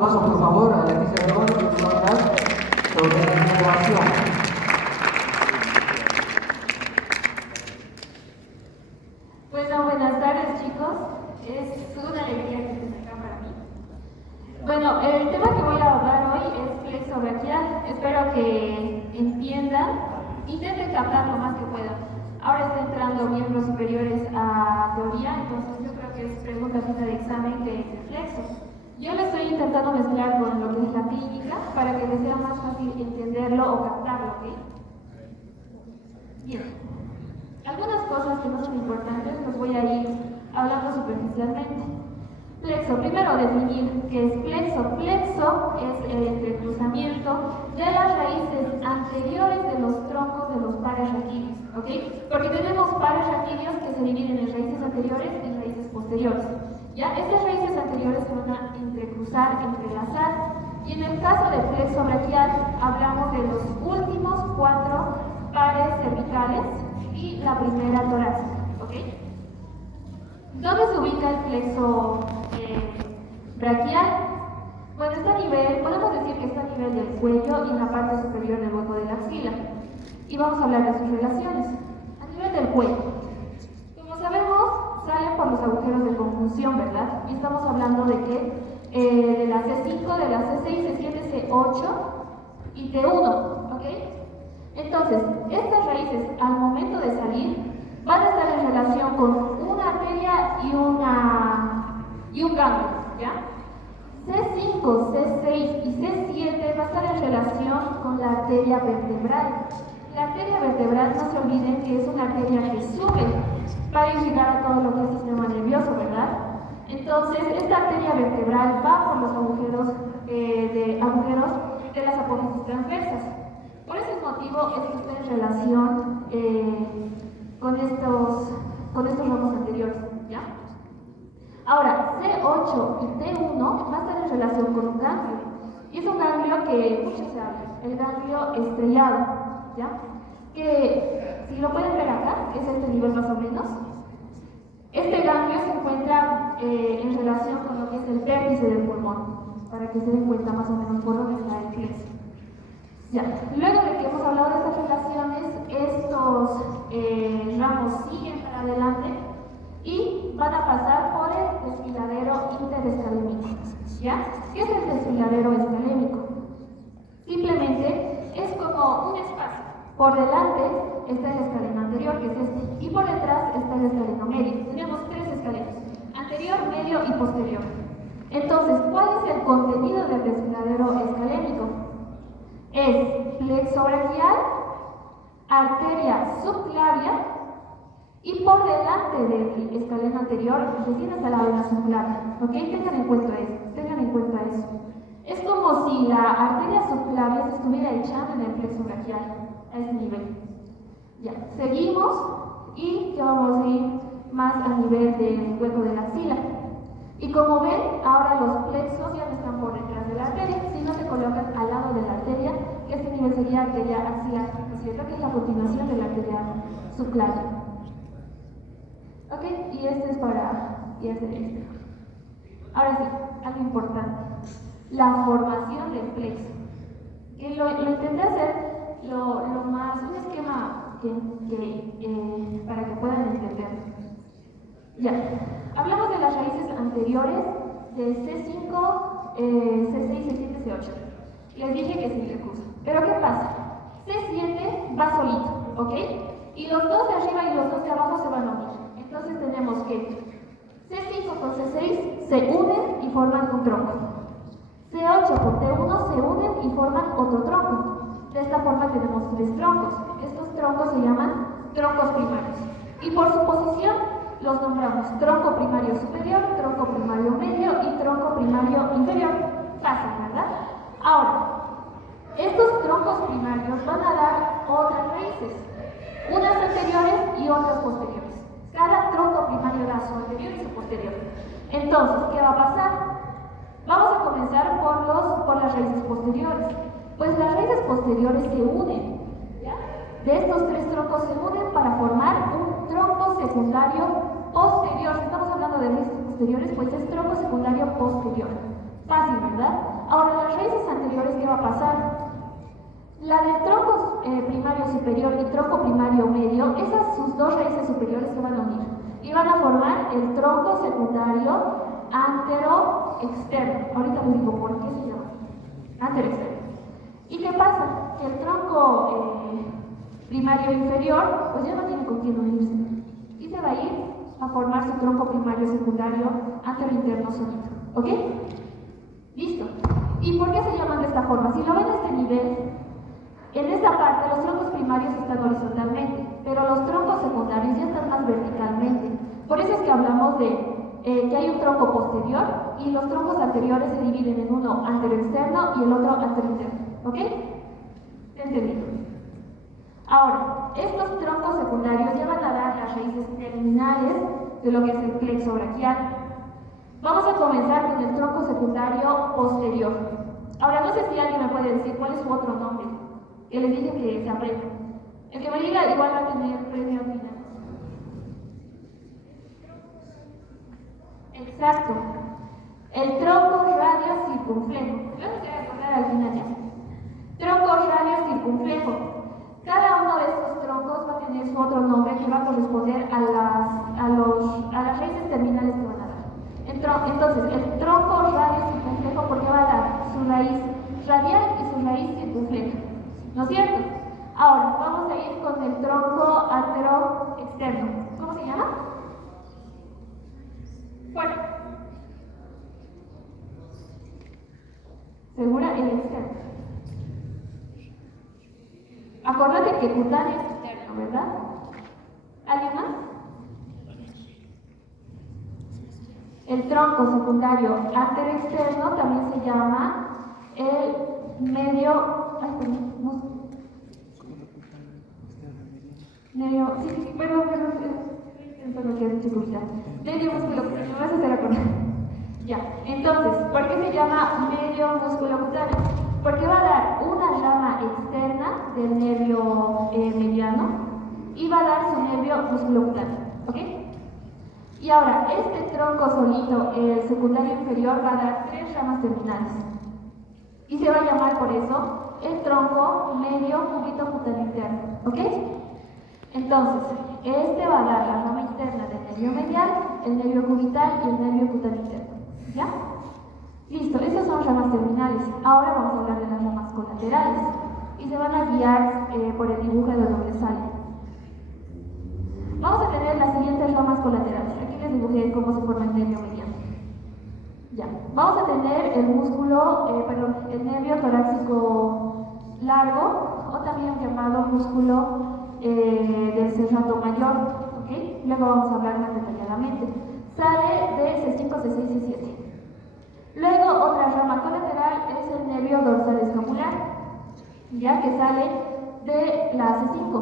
Paso por favor a Leticia Rodón, que nos va a hablar sobre la innovación. Bueno, buenas tardes chicos, es una alegría que estén acá para mí. Bueno, el tema que voy a hablar hoy es flexobraquial. Espero que entiendan, intenten captar lo más que puedan. Ahora está entrando miembros superiores a teoría, entonces yo creo que es pregunta fija de examen que es el flexo. Yo lo estoy intentando mezclar con lo que es la clínica para que les sea más fácil entenderlo o captarlo, ¿ok? Bien. Algunas cosas que no son importantes los voy a ir hablando superficialmente. Plexo, primero definir qué es plexo. Plexo es el entrecruzamiento de las raíces anteriores de los troncos de los pares raquídeos, ¿ok? Porque tenemos pares raquídeos que se dividen en raíces anteriores y raíces posteriores. ¿Ya? Estas raíces anteriores se van a entrecruzar, entrelazar, y en el caso de plexo braquial hablamos de los últimos 4 pares cervicales y la primera torácica, ¿ok? ¿Dónde se ubica el plexo braquial? Bueno, está a nivel, podemos decir que está a nivel del cuello y en la parte superior del hueco de la axila. Y vamos a hablar de sus relaciones. A nivel del cuello, como sabemos, salen por los agujeros de conjunción, ¿verdad? Y estamos hablando de que de la C5, de la C6, C7, C8 y T1, ¿ok? Entonces, estas raíces al momento de salir van a estar en relación con una arteria y un ganglio, ¿ya? C5, C6 y C7 va a estar en relación con la arteria vertebral. La arteria vertebral, no se olviden que es una arteria que sube para irrigar a todo lo que es el sistema nervioso, ¿verdad? Entonces, esta arteria vertebral va por los agujeros de las apófisis transversas. Por ese motivo es que está en relación con estos ramos anteriores, ¿ya? Ahora, C8 y T1 va a estar en relación con un ganglio. Y es un ganglio que mucho se habla, el ganglio estrellado, ¿ya? Que si lo pueden ver acá, es este nivel más o menos. Este ganglio se encuentra en relación con lo que es el vértice del pulmón, para que se den cuenta más o menos por dónde está el plexo. Ya. Luego de que hemos hablado de estas relaciones, estos ramos siguen para adelante y van a pasar por el desfiladero interescalémico. ¿Ya? ¿Qué es el desfiladero escalémico? Simplemente es como un espacio. Por delante está el escaleno anterior, que es este, y por detrás está el escaleno medio. Tenemos 3 escalenos, anterior, medio y posterior. Entonces, ¿cuál es el contenido del desfiladero escalémico? Es plexo braquial, arteria subclavia y por delante del escaleno anterior recién está la vena subclavia. ¿Ok? Tengan en cuenta eso. Es como si la arteria subclavia se estuviera echando en el plexo braquial a ese nivel. Ya, seguimos y ya vamos a ir más a nivel del hueco de la axila. Y como ven, ahora los plexos ya no están por detrás de la arteria, sino se colocan al lado de la arteria, que este nivel sería arteria axilar, ¿no es cierto? Que es la continuación de la arteria subclavia. Ok, y este es para este. Ahora sí, algo importante, la formación del plexo. Que lo intenté hacer lo más, un esquema para que puedan entender. Ya, hablamos de las raíces anteriores de C5, C6, C7, C8. Les dije que se intercruzan. Pero ¿qué pasa? C7 va solito, ¿ok? Y los dos de arriba y los dos de abajo se van a unir. Entonces tenemos que C5 con C6 se unen y forman un tronco. C8 con T1 se unen y forman otro tronco. De esta forma tenemos 3 troncos. Estos troncos se llaman troncos primarios. Y por su posición los nombramos tronco primario superior, tronco primario medio y tronco primario inferior. Fácil, ¿verdad? Ahora, estos troncos primarios van a dar otras raíces, unas anteriores y otras posteriores. Cada tronco primario da su anterior y su posterior. Entonces, ¿qué va a pasar? Vamos a comenzar por las raíces posteriores. Pues las raíces posteriores se unen, ¿ya? De estos 3 troncos se unen para formar un tronco secundario posterior. Si estamos hablando de raíces posteriores, pues es tronco secundario posterior. Fácil, ¿verdad? Ahora, las raíces anteriores, ¿qué va a pasar? La del tronco primario superior y tronco primario medio, esas sus dos raíces superiores se van a unir y van a formar el tronco secundario antero-externo. Ahorita les digo por qué se llama antero-externo. ¿Y qué pasa? Que el tronco primario inferior, pues ya no tiene con quién unirse y se va a ir a formar su tronco primario secundario antero-interno solito. ¿Ok? Listo. ¿Y por qué se llaman de esta forma? Si lo ven a este nivel, en esta parte los troncos primarios están horizontalmente, pero los troncos secundarios ya están más verticalmente. Por eso es que hablamos de que hay un tronco posterior y los troncos anteriores se dividen en uno antero-externo y el otro antero-interno. ¿Ok? ¿Entendido? Ahora, estos troncos secundarios ya van a dar las raíces terminales de lo que es el plexo braquial. Vamos a comenzar con el tronco secundario posterior. Ahora, no sé si alguien me puede decir cuál es su otro nombre, que les dije que se aprenda. El que me diga igual va a tener premio final. Exacto. El tronco radio circunflejo. Vamos a recordar al final ya. Tronco radio circunflejo. Cada uno de estos troncos va a tener su otro nombre que va a corresponder a las raíces terminales que van a dar. Entonces, el tronco radio circunflejo, porque va a dar su raíz radial y su raíz circunfleja. ¿No es cierto? Ahora, vamos a ir con el tronco antero-externo. ¿Cómo se llama? Fuerte. ¿Segura? El externo. Acuérdate que cutáneo es externo, ¿verdad? ¿Alguien más? El tronco secundario antero-externo también se llama el medio. Ay, perdón, no. Medio. Sí, perdón, que has dicho curiosidad. Medio músculo cutáneo, me vas a hacer acordar. Ya, entonces, ¿por qué se llama medio músculo cutáneo? Porque va a dar una rama externa del nervio mediano y va a dar su nervio musculocutáneo, ¿ok? Y ahora, este tronco solito, el secundario inferior, va a dar 3 ramas terminales. Y se va a llamar por eso el tronco medio cúbito cutáneo interno, ¿ok? Entonces, este va a dar la rama interna del nervio medial, el nervio cubital y el nervio cutáneo interno, ¿ya? Listo, esas son ramas terminales. Ahora vamos a hablar de las ramas colaterales y se van a guiar por el dibujo de donde sale. Vamos a tener las siguientes ramas colaterales. Aquí les dibujé cómo se forma el nervio mediano. Ya, vamos a tener el músculo, el nervio torácico largo, o también llamado músculo del serrato mayor, ¿ok? Luego vamos a hablar más detalladamente. Sale de C5, C6, C7. Luego, otra rama colateral es el nervio dorsal escapular, ya que sale de la C5.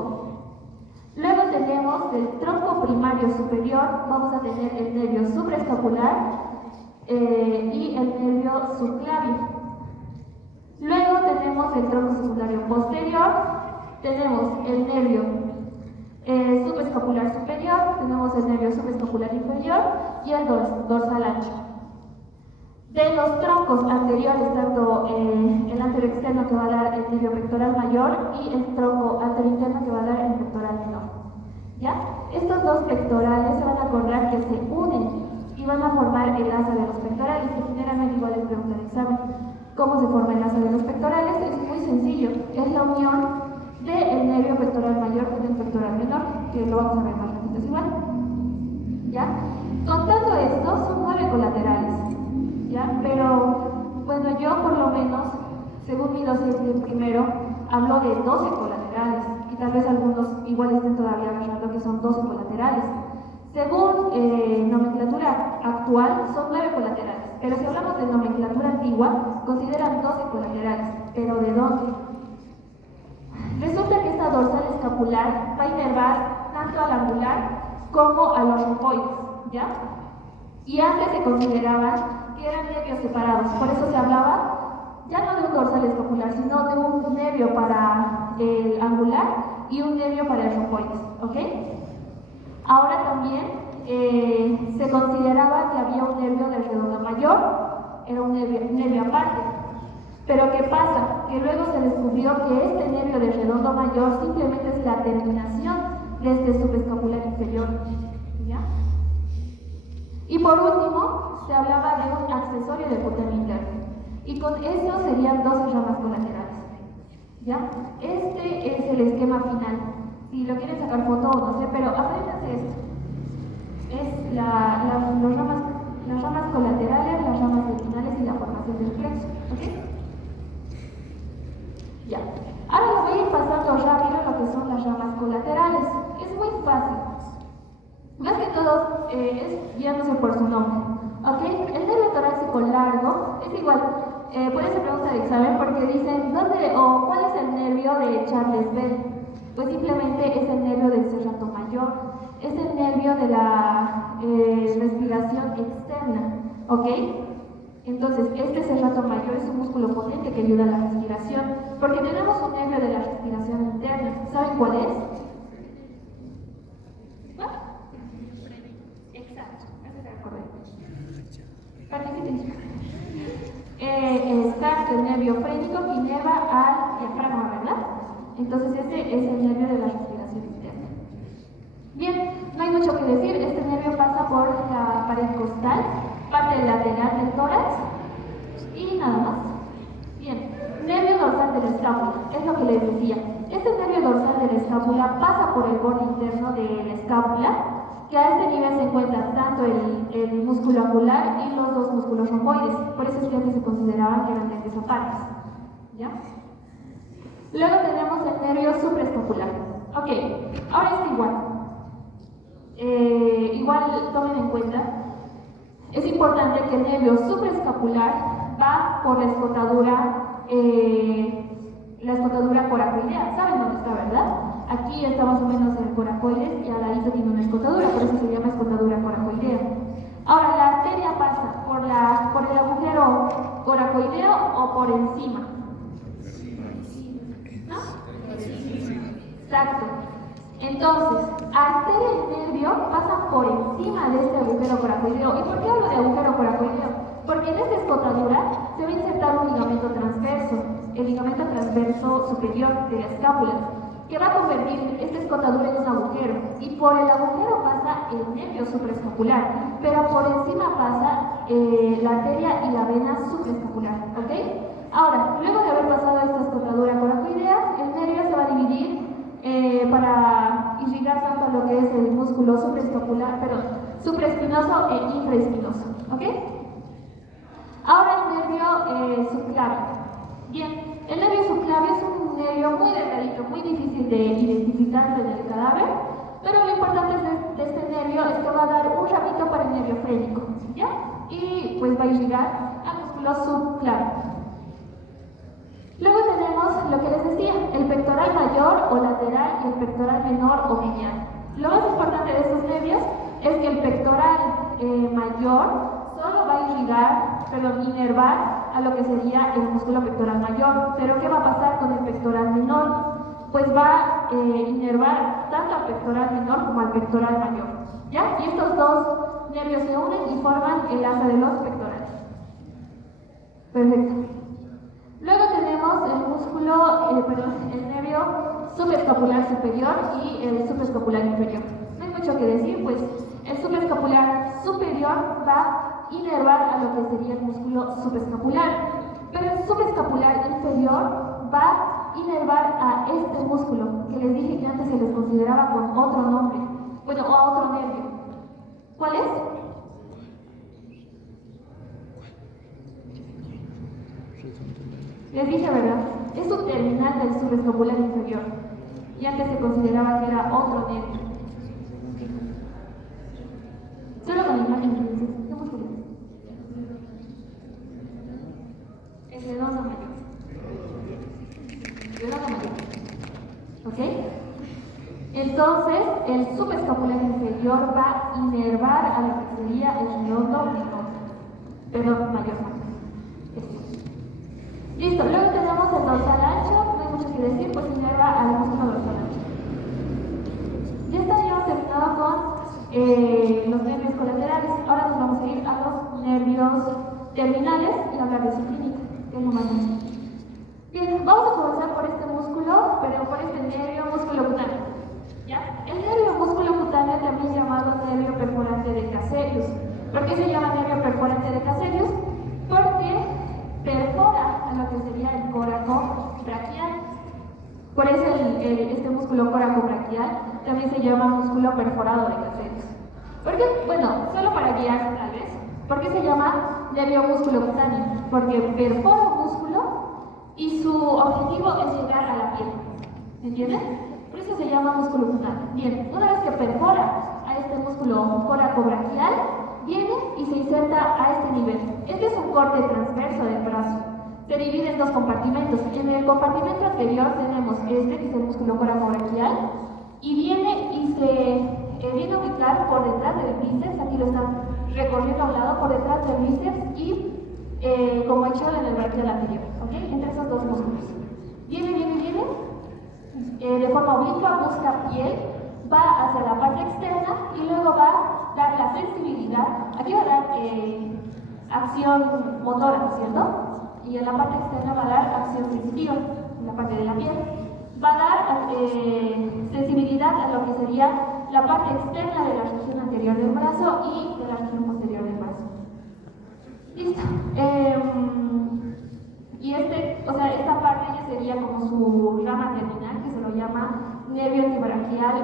Luego tenemos del tronco primario superior, vamos a tener el nervio supraescapular y el nervio subclavio. Luego tenemos el tronco secundario posterior, tenemos el nervio subescapular superior, tenemos el nervio subescapular inferior y el dorsal ancho. De los troncos anteriores, tanto el antero externo que va a dar el nervio pectoral mayor y el tronco antero interno que va a dar el pectoral menor. ¿Ya? Estos dos pectorales se van a acordar que se unen y van a formar el asa de los pectorales, que generalmente igual les preguntan en el examen. ¿Cómo se forma el asa de los pectorales? Es muy sencillo, es la unión del nervio pectoral mayor con el pectoral menor, que lo vamos a ver más ratito igual. ¿Ya? Contando esto, son 9 colaterales. ¿Ya? Pero, bueno, yo por lo menos, según mi docente primero, hablo de 12 colaterales, y tal vez algunos igual estén todavía agarrando que son 12 colaterales. Según nomenclatura actual, son 9 colaterales, pero si hablamos de nomenclatura antigua, consideran 12 colaterales. ¿Pero de dónde? Resulta que esta dorsal escapular va a inervar tanto al angular como a los romboides, ¿ya? Y antes se consideraban que eran nervios separados, por eso se hablaba ya no de un dorsal escapular, sino de un nervio para el angular y un nervio para el romboides, ¿ok? Ahora también se consideraba que había un nervio del redondo mayor, era un nervio aparte. Pero ¿qué pasa? Que luego se descubrió que este nervio del redondo mayor simplemente es la terminación de este subescapular inferior. ¿Ya? Y por último, se hablaba de un accesorio del puteo interno. Y con eso serían 12 ramas colaterales. ¿Ya? Este es el esquema final. Si lo quieren sacar foto o no sé, pero apréndanse esto. Es las ramas colaterales, las ramas terminales y la formación del plexo. ¿Ok? Ya. Ahora les voy a ir pasando rápido lo que son las ramas colaterales. Es muy fácil. Más que todo es guiándose por su nombre. ¿Ok? El nervio torácico largo es igual. Puede ser pregunta de examen porque dicen ¿dónde o cuál es el nervio de Charles Bell? Pues simplemente es el nervio del serrato mayor. Es el nervio de la respiración externa. ¿Ok? Entonces, este serrato mayor es un músculo potente que ayuda a la respiración, porque tenemos un nervio de la respiración interna. ¿Saben cuál es? ¿Cuál? Exacto, ese es el correcto. Exacto, el nervio frénico que inerva al diafragma, ¿verdad? Entonces, este es el nervio de la respiración interna. Bien, no hay mucho que decir, este nervio pasa por la pared costal, parte lateral del tórax y nada más. Bien, nervio dorsal de la escápula, es lo que les decía. Este nervio dorsal de la escápula pasa por el borde interno de la escápula, que a este nivel se encuentra tanto el músculo angular y los dos músculos romboides. Por eso es que antes se consideraban que eran lentes aparte. ¿Ya? Luego tenemos el nervio supraescapular. Ok, ahora es igual. Igual tomen en cuenta, es importante que el nervio supraescapular va por la escotadura coracoidea. ¿Saben dónde está, verdad? Aquí está más o menos el coracoides y al ladito tiene una escotadura, por eso se llama escotadura coracoidea. Ahora, la arteria pasa por el agujero coracoideo o por encima. ¿No? Exacto. Entonces, arteria y nervio pasan por encima de este agujero coracoideo. ¿Y por qué hablo de agujero coracoideo? Porque en esta escotadura se va a insertar un ligamento transverso, el ligamento transverso superior de la escápula, que va a convertir esta escotadura en un agujero. Y por el agujero pasa el nervio supraescapular, pero por encima pasa la arteria y la vena supraescapular. ¿Ok? Ahora, luego de haber pasado esta escotadura coracoidea, el nervio se va a dividir para irrigar tanto a lo que es el músculo supraespinoso e infraespinoso. ¿Ok? Ahora el nervio subclavio. Bien, el nervio subclavio es un nervio muy delgadito, muy difícil de identificar en el cadáver, pero lo importante de este nervio es que va a dar un ramito para el nervio frénico, ¿ya? Y pues va a irrigar al músculo subclavio. Luego tenemos lo que les decía, el pectoral mayor o lateral y el pectoral menor o medial. Lo más importante de estos nervios es que el pectoral mayor solo va a inervar a lo que sería el músculo pectoral mayor. Pero ¿qué va a pasar con el pectoral menor? Pues va a inervar tanto al pectoral menor como al pectoral mayor. ¿Ya? Y estos dos nervios se unen y forman el asa de los pectorales. Perfecto. Luego tenemos el nervio subescapular superior y el subescapular inferior. No hay mucho que decir, pues el subescapular superior va a inervar a lo que sería el músculo subescapular, pero el subescapular inferior va a inervar a este músculo, que les dije que antes se les consideraba con otro nombre, bueno, o a otro nervio. ¿Cuál es? Les dije, ¿verdad? Es un terminal del subescapular inferior. Y antes se consideraba que era otro nervio. Solo con la imagen, ¿qué músculo es? El redondo mayor. Redondo mayor. ¿Ok? Entonces, el subescapular inferior va a inervar a lo que sería el redondo menor. Perdón, mayor. Listo, luego tenemos el dorsal ancho, no hay mucho que decir, pues inerva al músculo dorsal ancho. Ya estaríamos terminado con los nervios colaterales. Ahora nos vamos a ir a los nervios terminales y hablar de su clínica, que es lo más sencillo. Bien, vamos a comenzar por este músculo, pero por este nervio músculo cutáneo. ¿Ya? El nervio músculo cutáneo, también llamado nervio perforante de Casselius. ¿Por qué se llama nervio perforante de Casselius? Porque perfora a lo que sería el coraco braquial. Por eso este músculo coraco-braquial también se llama músculo perforado de Casselius. ¿Por qué? Bueno, solo para guiarse tal vez. ¿Por qué se llama nervio músculo cutáneo? Porque perfora un músculo y su objetivo es llegar a la piel. ¿Entienden? Por eso se llama músculo cutáneo. Bien, una vez que perfora a este músculo coraco-braquial, viene y se inserta a este nivel. Este es un corte transverso del brazo. Se divide en dos compartimentos. En el compartimento anterior tenemos este, que es el músculo coraco-braquial, y viene y se viene a ubicar por detrás del bíceps. Aquí lo están recorriendo a un lado, por detrás del bíceps y como echado en el braquial anterior, ¿ok? Entre esos dos músculos. Viene, de forma oblicua, busca piel, va hacia la parte externa y luego va a dar la sensibilidad. Aquí va a dar acción motora, ¿cierto? Y en la parte externa va a dar acción sensitiva, en la parte de la piel. Va a dar sensibilidad a lo que sería la parte externa de la región anterior del brazo y de la región posterior del brazo. Listo. Y esta parte ya sería como su rama terminal, que se lo llama nervio antibraquial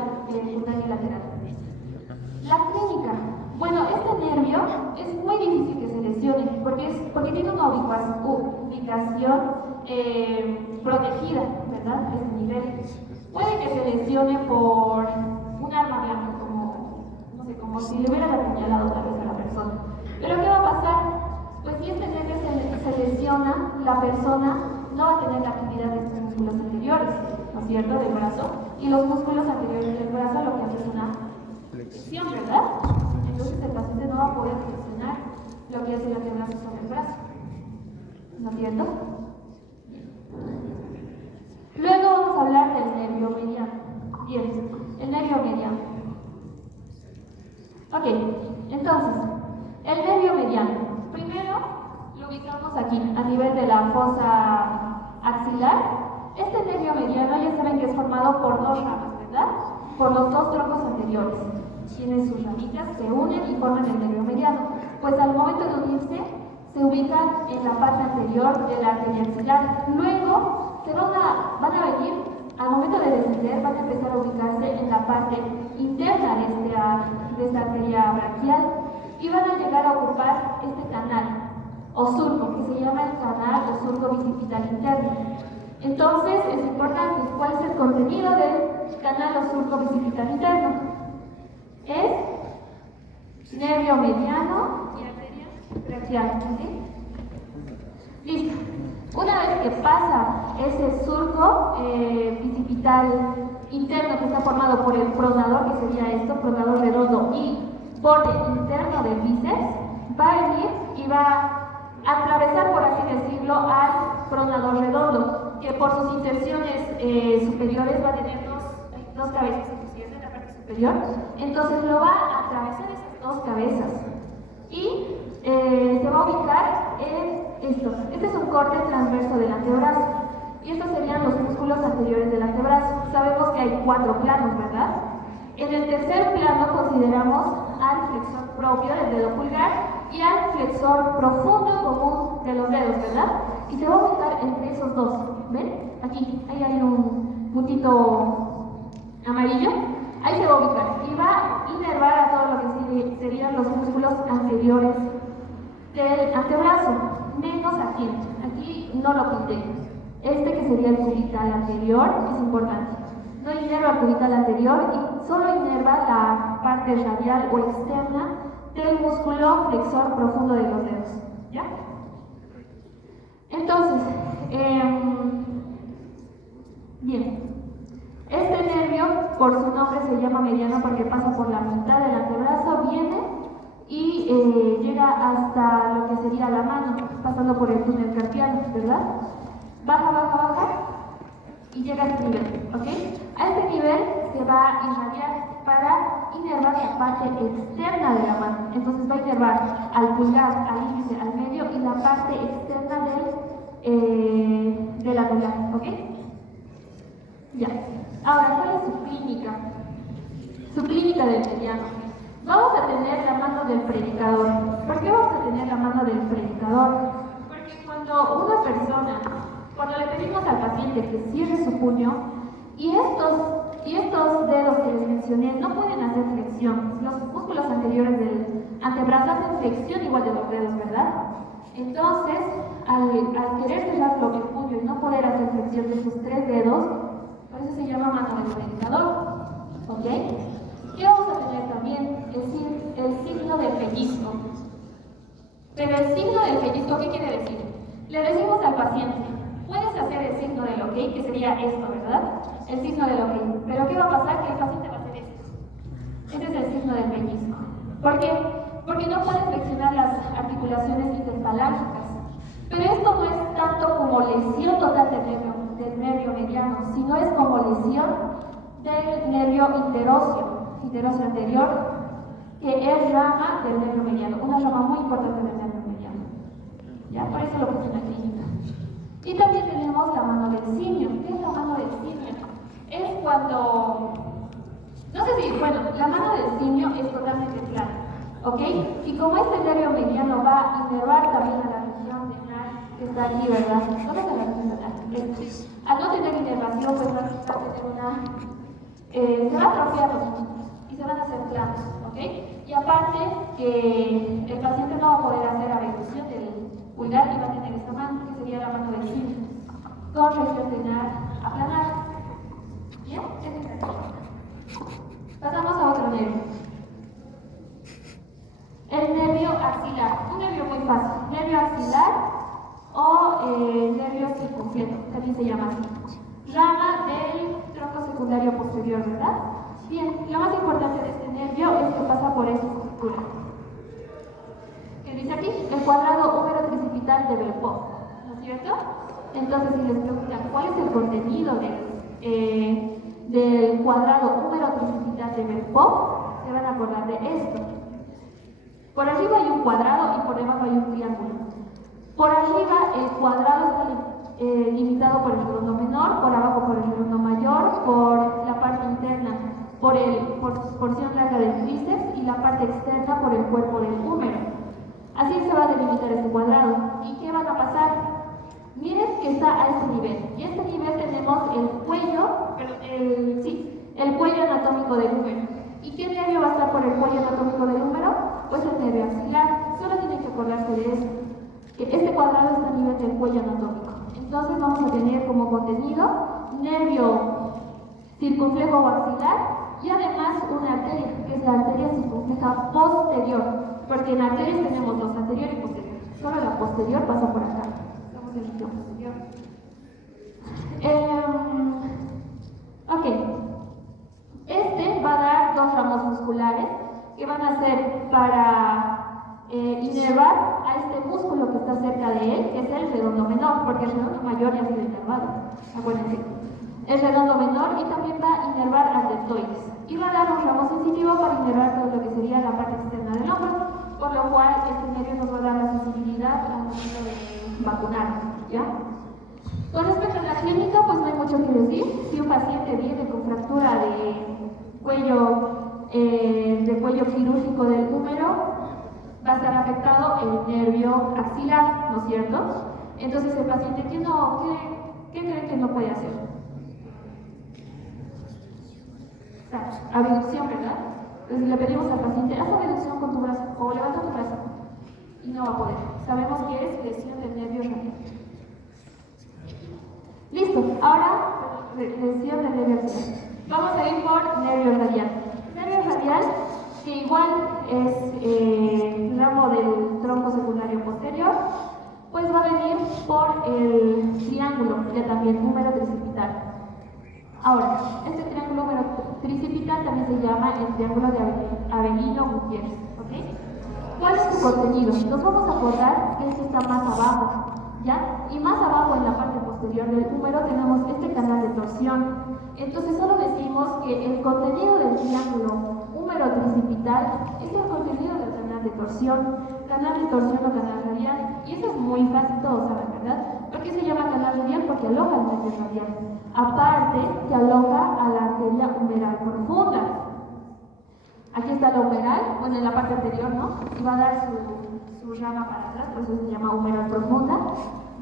cutáneo lateral. La clínica. Bueno, este nervio es muy difícil que se lesione porque tiene una ubicación protegida, ¿verdad? A este nivel. Puede que se lesione por un arma blanca, como si le hubieran apuñalado tal vez a la persona. Pero ¿qué va a pasar? Pues si este nervio se lesiona, la persona no va a tener la actividad de estos músculos anteriores, ¿no es cierto?, del brazo. Y los músculos anteriores del brazo lo que hacen es una flexión, ¿verdad? Entonces el paciente no va a poder flexionar lo que hace el antebrazo sobre el brazo, ¿no es cierto? Luego vamos a hablar del nervio mediano. Bien, el nervio mediano. Ok, entonces, el nervio mediano. Primero lo ubicamos aquí, a nivel de la fosa axilar. Este nervio mediano ya saben que es formado por dos ramas, ¿verdad? Por los dos troncos anteriores. Tienen sus ramitas, se unen y forman el nervio mediano. Pues al momento de unirse, se ubican en la parte anterior de la arteria axilar. Luego van a venir, al momento de descender, van a empezar a ubicarse en la parte interna de esta arteria braquial y van a llegar a ocupar este canal o surco, que se llama el canal o surco bicipital interno. Entonces es importante, ¿cuál es el contenido del canal o surco bicipital interno? Es nervio mediano y arteria braquial, ¿sí? Listo. Una vez que pasa ese surco bicipital interno que está formado por el pronador, que sería esto, pronador redondo, y borde interno del bíceps, va a venir y va a atravesar, por así decirlo, al pronador redondo, que por sus inserciones superiores va a tener dos cabezas, ¿cierto? En la parte superior. Entonces lo va a atravesar esas dos cabezas y se va a ubicar en esto. Este es un corte transverso del antebrazo y estos serían los músculos anteriores del antebrazo. Sabemos que hay 4 planos, ¿verdad? En el tercer plano consideramos al flexor propio del dedo pulgar y al flexor profundo común de los dedos, ¿verdad? Y se va a ubicar entre esos dos. ¿Ven? Aquí, ahí hay un puntito amarillo. Ahí se va a ubicar y va a inervar a todo lo que serían los músculos anteriores del antebrazo, menos aquí. Aquí no lo pinté. Este que sería el cubital anterior es importante. No inerva el cubital anterior y solo inerva la parte radial o externa del músculo flexor profundo de los dedos. ¿Ya? Entonces, bien. Este nervio, por su nombre, se llama mediano porque pasa por la mitad del antebrazo, viene y llega hasta lo que sería la mano, pasando por el túnel carpiano, ¿verdad? Baja, baja, baja, y llega a este nivel, ¿ok? A este nivel se va a irradiar para inervar la parte externa de la mano. Entonces va a inervar al pulgar, al índice, al medio y la parte externa del anular, ¿ok? Ya. Ahora, ¿cuál es su clínica? Su clínica del mediano. Vamos a tener la mano del predicador. ¿Por qué vamos a tener la mano del predicador? Porque cuando una persona, cuando le pedimos al paciente que cierre su puño, y estos dedos que les mencioné no pueden hacer flexión. Los músculos anteriores del antebrazo hacen flexión igual de los dedos, ¿verdad? Entonces, al querer cerrar el puño y no poder hacer flexión de sus 3 dedos, por eso se llama mano del predicador. ¿Ok? ¿Qué vamos a tener también? El signo del pellizco. Pero el signo del pellizco, ¿qué quiere decir? Le decimos al paciente, puedes hacer el signo del ok, que sería esto, ¿verdad? El signo del ok. Pero ¿qué va a pasar? Que el paciente va a hacer esto. Ese es el signo del pellizco. ¿Por qué? Porque no puede flexionar las articulaciones interfalángicas. Pero esto no es tanto como lesión total del nervio mediano, sino es como lesión del nervio interóseo anterior, que es rama del nervio mediano, una rama muy importante del nervio mediano. Ya, por eso lo puse en la clínica. Y también tenemos la mano del simio. ¿Qué es la mano del simio? Es cuando, no sé si, bueno, la mano del simio es totalmente plana, ¿ok? Y como este nervio mediano va a inervar también a la región renal, que está aquí, ¿verdad? ¿Dónde está la región renal? Al no tener inervación, pues va a tener se va a atrofiar los músculos y se van a hacer planos, ¿ok? Y aparte que el paciente no va a poder hacer abducción del pulgar y va a tener esta mano, que sería la mano del simio, con región renal aplanada. ¿Bien? Pasamos a otro nervio. El nervio axilar, un nervio muy fácil, nervio axilar o nervio circunflejo, también se llama así. Rama del tronco secundario posterior, ¿verdad? Bien, lo más importante de este nervio es que pasa por esta estructura. ¿Qué dice aquí? El cuadrado húmero tricipital de Belpop, ¿no es cierto? Entonces, si les preguntan cuál es el contenido del cuadrado húmero tricipital de Belpop, se van a acordar de esto. Por arriba hay un cuadrado y por debajo hay un triángulo. Por arriba el cuadrado está limitado por el redondo menor, por abajo por el redondo mayor, por la parte interna por porción larga del tríceps y la parte externa por el cuerpo del húmero. Así se va a delimitar este cuadrado. ¿Y qué van a pasar? Miren que está a este nivel. Y a este nivel tenemos el cuello, el cuello anatómico del húmero. ¿Y qué nervio va a estar por el cuello anatómico del húmero? Pues el nervio axilar. Solo tienen que acordarse de eso, que este cuadrado está a nivel del cuello anatómico. Entonces vamos a tener como contenido nervio circunflejo o axilar y además una arteria, que es la arteria circunfleja posterior, porque en arterias tenemos los anterior y posterior. Solo la posterior pasa por acá. Estamos en el sitio posterior. Ok. Este va a dar 2 ramos musculares que van a ser para inervar a este músculo que está cerca de él, que es el redondo menor, porque el redondo mayor ya ha sido inervado. Acuérdense. El redondo menor y también va a inervar al deltoides. Y va a dar un ramo sensitivo para inervar todo lo que sería la parte externa del hombro, por lo cual este nervio nos va a dar la sensibilidad al momento de vacunar, ¿ya? Con respecto a la clínica, pues no hay mucho que decir. Si un paciente viene con fractura de cuello quirúrgico del húmero, va a estar afectado el nervio axilar, ¿no es cierto? Entonces el paciente, ¿qué creen que no puede hacer? Abducción, ¿verdad? Entonces le pedimos al paciente, haz abducción con tu brazo o levanta tu brazo y no va a poder. Sabemos que es lesión del nervio radial. Listo, ahora lesión del nervio axilar. Vamos a ir por nervio radial. Nervio radial, que igual es ramo del tronco secundario posterior, pues va a venir por el triángulo, ya también húmero tricipital. Ahora, este triángulo húmero tricipital también se llama el triángulo de Avelino-Gutiérrez, ¿ok? ¿Cuál es su contenido? Nos vamos a acordar que este está más abajo, ¿ya? Y más abajo en la parte posterior posterior del húmero tenemos este canal de torsión. Entonces solo decimos que el contenido del triángulo húmero tricipital es el contenido del canal de torsión o canal radial. Y eso es muy fácil, todos saben, ¿verdad? ¿Por qué se llama canal radial? Porque aloja el nervio radial. Aparte que aloja a la arteria humeral profunda. Aquí está la humeral, bueno, en la parte anterior, ¿no? Y va a dar su rama para atrás, por eso se llama humeral profunda.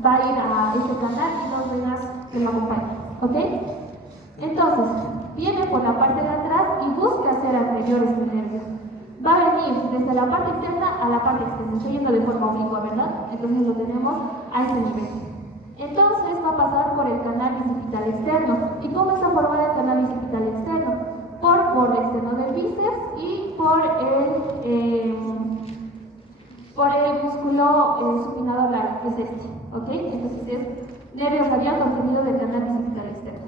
Va a ir a este canal y dos venas que lo acompañan, ¿ok? Entonces, viene por la parte de atrás y busca hacer anterior este nervio. Va a venir desde la parte interna a la parte externa, estoy yendo de forma oblicua, ¿verdad? Entonces lo tenemos a este nivel. Entonces va a pasar por el canal bicipital externo. ¿Y cómo está formado el canal bicipital externo? Por borde externo del bíceps y por el músculo supinador largo, que es este, ¿ok? Entonces es nervio radial contenido del canal bicipital externo.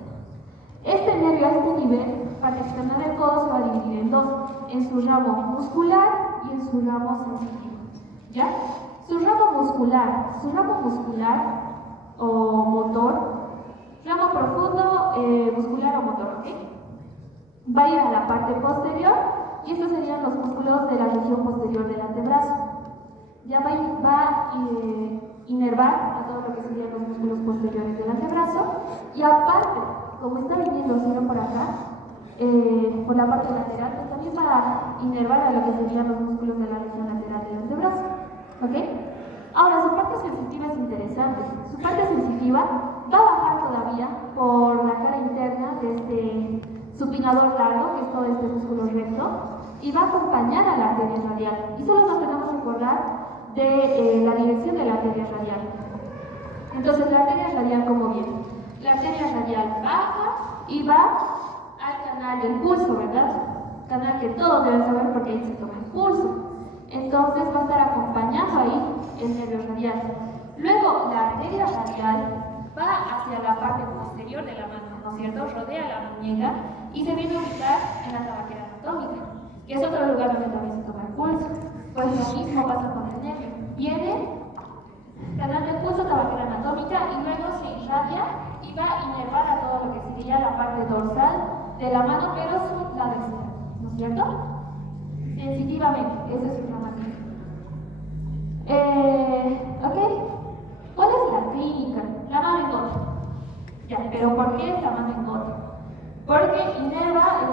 Este nervio a este nivel, parte externa del codo, se va a dividir en dos, en su ramo muscular y en su ramo sensitivo, ¿ya? Su ramo muscular o motor, ramo profundo, muscular o motor, ¿ok? Va a ir a la parte posterior y estos serían los músculos de la región posterior del antebrazo. Ya va a inervar a todo lo que serían los músculos posteriores del antebrazo y aparte, como está viniendo, ¿sí ven por acá? Por la parte lateral, pues también para inervar a lo que serían los músculos de la región lateral del antebrazo, ¿ok? Ahora, su parte sensitiva es interesante. Su parte sensitiva va a bajar todavía por la cara interna de este supinador largo, que es todo este músculo recto, y va a acompañar a la arteria radial. Y solo nos tenemos que acordar de la dirección de la arteria radial. Entonces, la arteria radial, ¿cómo viene? La arteria radial baja y va al canal del pulso, ¿verdad? Canal que todos deben saber porque ahí se toma el pulso. Entonces va a estar acompañando ahí el nervio radial. Luego la arteria radial va hacia la parte posterior de la mano, ¿no es cierto? Rodea la muñeca y se viene a ubicar en la tabaquera anatómica, que es otro lugar donde también se toma el pulso. Pues lo mismo pasa con el nervio. Viene, canal del pulso, tabaquera anatómica y luego se irradia y va a inervar a todo lo que sería la parte dorsal de la mano, pero su lado externo, ¿no es cierto? Sensitivamente, esa es su información. ¿Ok? ¿Cuál es la clínica? La mano en gota. Ya, pero ¿por qué la mano en gota? Porque el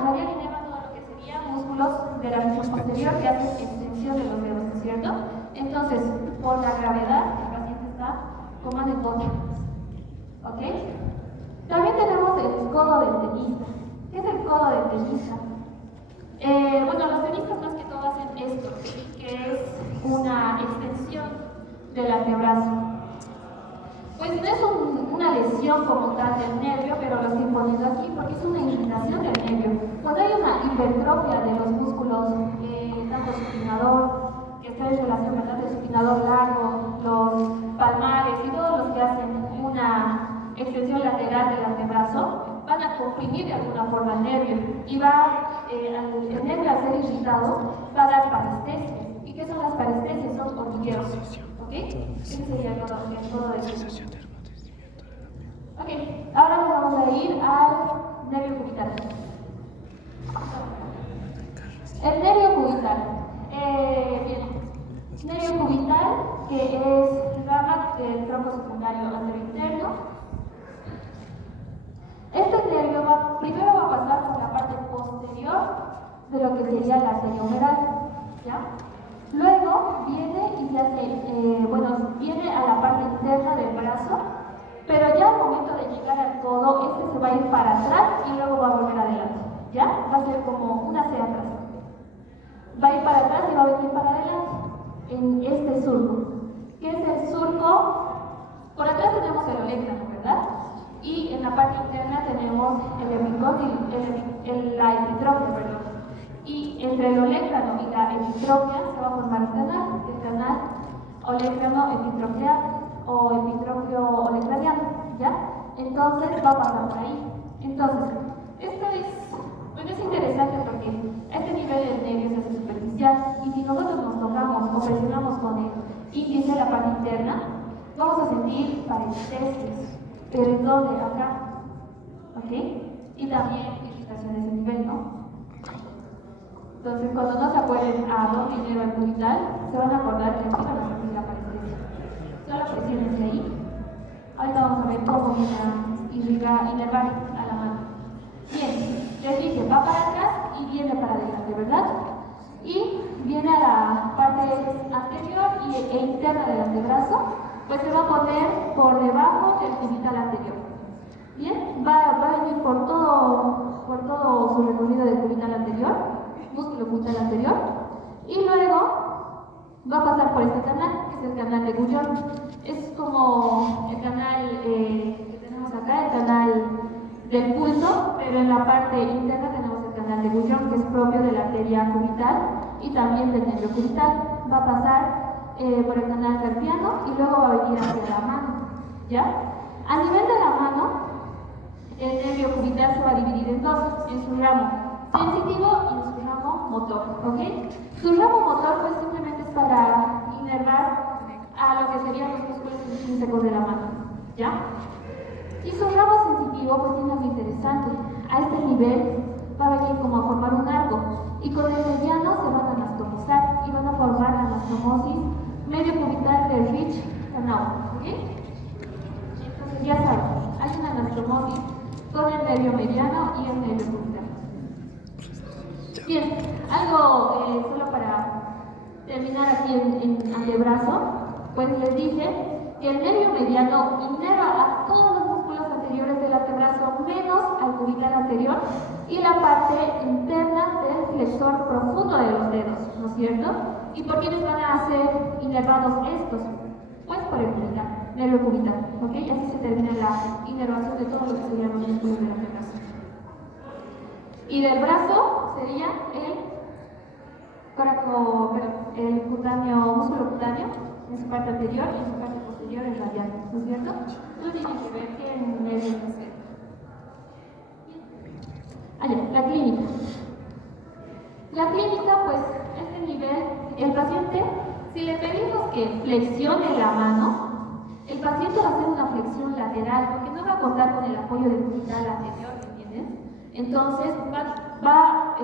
radial inerva todo lo que serían músculos de la región posterior que hacen extensión de los dedos, ¿no es cierto? Entonces, por la gravedad, el paciente está con mano en gota. ¿Ok? También tenemos el codo del tenista. ¿Qué es el codo del tenista? Bueno, los tenistas más que todo hacen esto, que es una extensión del antebrazo. Pues no es una lesión como tal del nervio, pero lo estoy poniendo aquí porque es una irritación del nervio. Cuando hay una hipertrofia de los músculos, tanto supinador, que está en relación, ¿verdad?, del supinador largo, los palmares y todos los que hacen una extensión lateral del antebrazo, van a comprimir de alguna forma el nervio y el nervio al ser irritado va a dar parestesias. ¿Y qué son las parestesias? Son hormigueos. ¿Ok? Ese sería el codo de sensación. Ok, ahora nos vamos a ir al nervio cubital. El nervio cubital. Bien. Nervio cubital, que es rama del tronco secundario anterointerno. Este nervio primero va a pasar por la parte posterior de lo que sería la arteria humeral, ¿ya? Luego viene y se hace, viene a la parte interna del brazo, pero ya al momento de llegar al codo, este se va a ir para atrás y luego va a volver adelante, ¿ya? Va a ser como una C atrás. Va a ir para atrás y va a venir para adelante en este surco. ¿Qué es el surco? Por atrás tenemos el olecrano, ¿verdad? Y en la parte interna tenemos el epicóndilo, la epitrofia, perdón. Y entre el olecrano y la epitrofia se va a formar el canal olecrano epitrofial o epitrofio olecraniano, ¿ya? Entonces va a pasar por ahí. Entonces, esto es interesante porque a este nivel del nervio se hace superficial y si nosotros nos tocamos o presionamos con el índice, la parte interna, vamos a sentir parestesias. ¿Pero en dónde? Acá. ¿Ok? Y también irritación de ese nivel, ¿no? Entonces, cuando no se acuerden a dónde inerva el cubital, se van a acordar que aquí van a salir la paredes. Solo presionense ahí. Ahorita vamos a ver cómo viene a inervar a la mano. Bien, les dije, va para atrás y viene para adelante, ¿verdad? Y viene a la parte anterior e interna del antebrazo, pues se va a poner por debajo del cubital anterior. Bien, va a venir por todo su recorrido del cubital anterior, músculo cubital anterior, y luego va a pasar por este canal, que es el canal de Guyon. Es como el canal que tenemos acá, el canal del pulso, pero en la parte interna tenemos el canal de Guyon, que es propio de la arteria cubital y también del nervio cubital. Va a pasar por el canal carpiano y luego va a venir hacia la mano, ¿ya? A nivel de la mano, el nervio cubital se va a dividir en dos, en su ramo sensitivo y en su ramo motor, ¿ok? Su ramo motor pues simplemente es para inervar a lo que serían los músculos intrínsecos de la mano, ¿ya? Y su ramo sensitivo pues tiene algo interesante. A este nivel va a venir como a formar un arco y con el mediano se van a anastomizar y van a formar anastomosis medio cubital de Rich-Kanao, ¿ok? Entonces ya saben, hay una anastomosis con el nervio mediano y el nervio cubital. Bien, algo solo para terminar aquí en antebrazo, pues les dije que el nervio mediano inerva a todos los músculos anteriores del antebrazo menos al cubital anterior y la parte interna del flexor profundo de los dedos, ¿no es cierto? ¿Y por quiénes van a ser inervados estos? Pues por el cubital, nervio cubital, ¿ok? Y así se termina la inervación de todos los que serían los músculos del antebrazo. Y del brazo sería el cutáneo, músculo cutáneo, en su parte anterior y en su parte posterior el radial, ¿no es cierto? No tiene que ver que en medio es hacer. Allá, la clínica. La clínica, pues, este nivel, el paciente, si le pedimos que flexione la mano, el paciente va a hacer una flexión lateral, porque no va a contar con el apoyo del cubital anterior, ¿entienden? Entonces, va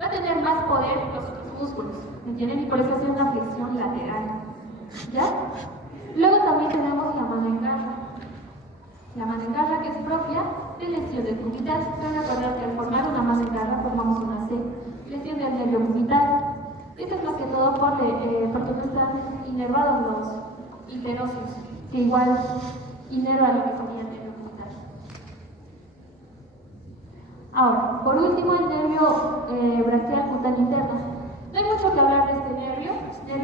a tener más poder que los otros músculos, ¿entienden? Y por eso hace una flexión lateral, ¿ya? Luego también tenemos la mano en garra. La mano en garra que es propia de lesión del cubital. Se van a acordar que al formar una mano en garra formamos una C, lesión del nervio cubital. Esto es más que todo porque no están inervados los interóseos, que igual inervan lo que sería el nervio cubital. Ahora, por último, el nervio braquial cutáneo interno. No hay mucho que hablar de este nervio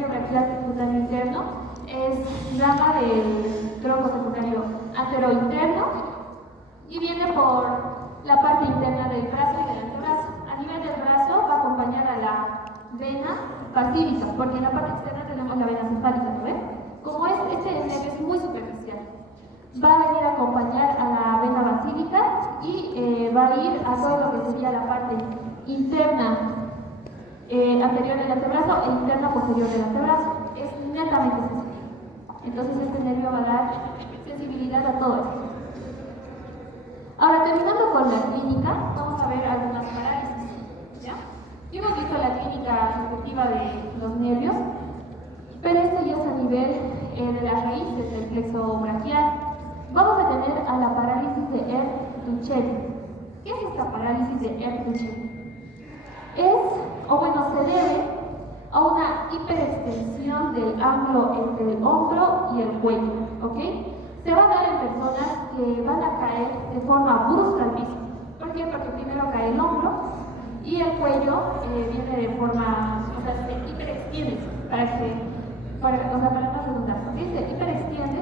braquial cutáneo interno. Es rama del tronco secundario anterointerno y viene por la parte interna del brazo y del antebrazo. A nivel del brazo va a acompañar a la vena basílica, porque en la parte externa tenemos la vena cefálica, ¿no ven? Como este nervio es muy superficial, va a venir a acompañar a la vena basílica y va a ir a todo lo que sería la parte interna anterior del antebrazo e interna posterior del antebrazo. Es netamente sensible. Entonces este nervio va a dar sensibilidad a todo esto. Ahora, terminando con la clínica, vamos a ver algunas parálisis, ¿ya? Ya hemos visto la clínica respectiva de los nervios, pero esto ya es a nivel de las raíces del plexo braquial. Vamos a tener a la parálisis de Ehlers-Danlos. ¿Qué es esta parálisis de Ehlers-Danlos? Se debe a una hiperextensión del ángulo entre el hombro y el cuello, ¿ok? Se va a dar en personas que van a caer de forma brusca al piso. ¿Por qué? Porque primero cae el hombro y el cuello viene de forma, se hiperextiende para no redundar, ¿ok? Se hiperextiende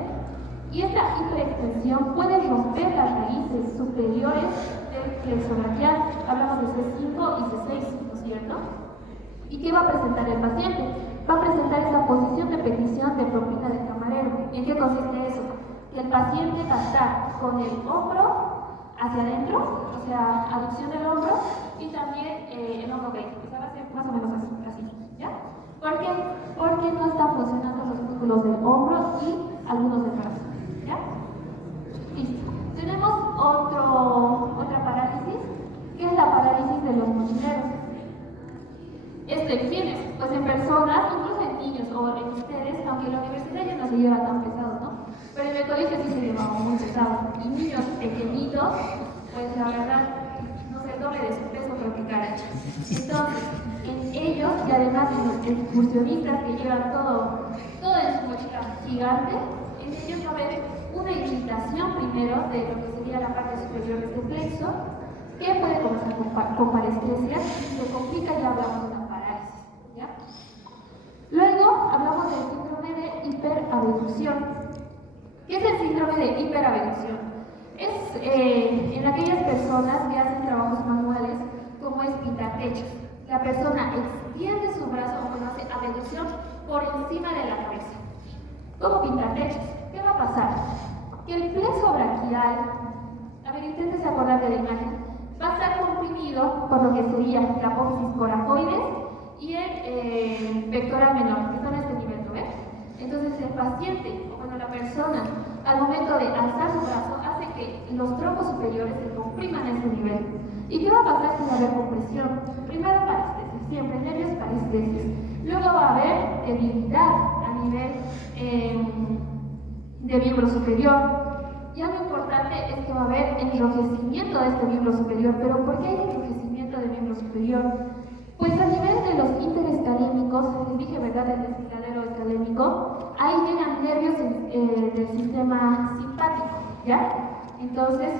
y esta hiperextensión puede romper las raíces superiores del plexo braquial. Hablamos de C5 y C6, ¿no es cierto? ¿Y qué va a presentar el paciente? Va a presentar esa posición de petición de propina del camarero. ¿En qué consiste eso? Que el paciente va a estar con el hombro hacia adentro, o sea, aducción del hombro, y también el hombro gay. O sea, va a ser más o menos así, ¿ya? ¿Por qué? Porque no están funcionando los músculos músculos del hombro y algunos del brazo. ¿Ya? Listo. Tenemos otra parálisis, que es la parálisis de los mochileros. ¿Quiénes? Pues en personas, incluso en niños o en ustedes, aunque en la universidad ya no se lleva tan pesado, ¿no? Pero en el colegio sí se llevaba muy pesado. Y niños pequeñitos, pues la verdad, no sé, el doble de su peso creo que cargan. Entonces, en ellos, y además en los excursionistas que llevan todo en su mochila gigante, en ellos va a haber una irritación primero de lo que sería la parte superior de este plexo, que puede comenzar con parestesia, y se complica y hablamos de una parálisis. ¿Ya? Luego hablamos del síndrome de hiperabducción. ¿Qué es el síndrome de hiperabducción? Es en aquellas personas que hacen trabajos manuales, como es pintar techos. La persona extiende su brazo cuando hace abducción por encima de la cabeza. ¿Cómo pintar techos? ¿Qué va a pasar? Que el plexo braquial, a ver, inténtese acordar de la imagen, va a estar comprimido por lo que sería la apófisis coracoides y el pectoral menor, que están a este nivel, ¿no ves? Entonces el paciente, o bueno, la persona, al momento de alzar su brazo, hace que los troncos superiores se compriman a este nivel. ¿Y qué va a pasar si va a haber compresión? Primero parestesia, siempre nervios parestesias. Luego va a haber debilidad a nivel de miembro superior. Y algo importante es que va a haber enrojecimiento de este miembro superior. ¿Pero por qué hay enrojecimiento del miembro superior? Pues a nivel de los interescalémicos, les dije, ¿verdad?, del desfiladero escalémico, ahí llegan nervios del sistema simpático, ¿ya? Entonces,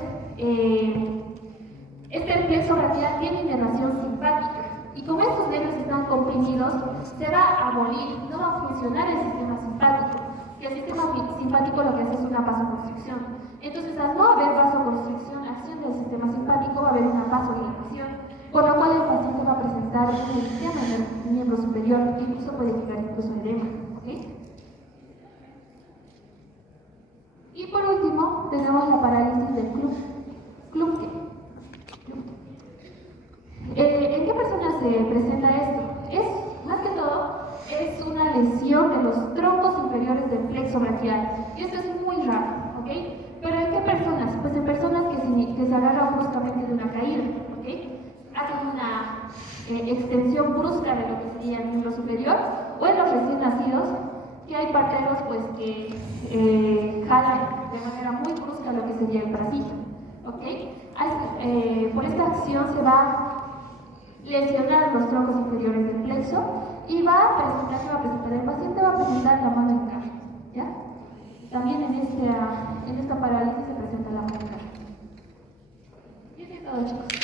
este plexo braquial tiene inervación simpática. Y como estos nervios están comprimidos, se va a abolir, no va a funcionar el sistema simpático. Y el sistema simpático lo que hace es una vasoconstricción. Entonces, al no haber vasoconstricción, acción del sistema simpático, va a haber una vasodilatación, por lo cual el paciente va a presentar un edema en el miembro superior, que incluso puede llegar incluso edema. ¿Okay? Y por último, tenemos la parálisis del Klumpke. ¿En qué personas se presenta esto? Más que todo, es una lesión de los troncos inferiores del plexo braquial. Y esto es muy raro, ¿ok? ¿Pero en qué personas? Pues en personas que se agarran bruscamente de una caída, ¿ok? Hacen una extensión brusca de lo que sería el miembro superior, o en los recién nacidos, que hay parteros pues que jalan de manera muy brusca lo que sería el bracito, ¿ok? Por esta acción se va a lesionar los troncos inferiores del plexo y va a presentar, el paciente va a presentar la mano en caja, ¿ya? También en esta parálisis se presenta la mano en caja. Y así es todo, chicos.